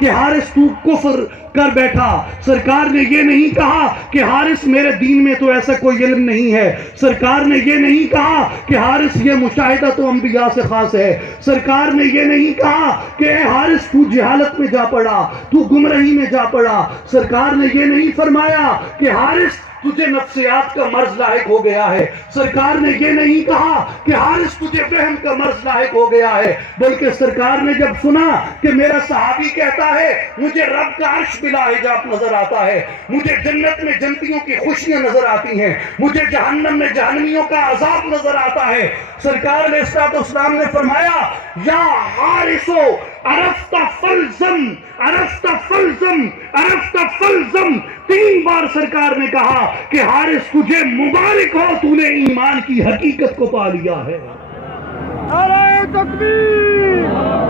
कि हारिस तू कुफ्र कर बैठा। सरकार ने ये नहीं कहा कि हारिस मेरे दीन में तो ऐसा कोई इल्म नहीं है। सरकार ने ये नहीं कहा कि हारिस ये मुशाहिदा तो अंबिया से खास है। सरकार ने ये नहीं कहा कि हारिस तू जहालत में जा पड़ा, तू गुमराही में जा पड़ा। सरकार ने ये नहीं फरमाया कि हारिस तुझे नफ्सियात का मर्ज लायक हो गया है। सरकार ने ये नहीं कहा कि हारिस तुझे वहम का मर्ज लायक हो गया है, बल्कि सरकार ने जब सुना कि मेरा सहाबी कहता है मुझे रब का अर्श बिला हिजाब नजर आता है, मुझे जन्नत में जन्नतियों की खुशियां नजर आती हैं, मुझे जहन्नम में जहन्नमियों का अजाब नजर आता है, सरकार ने इस्लाम ने फरमाया या हारिसो अरफ्ता फलजम, अरफ्ता फलजम, अरफ्ता फलजम। 3 बार सरकार ने कहा कि हारिस तुझे मुबारक हो, तूने ईमान की हकीकत को पा लिया है। नारे तकबीर।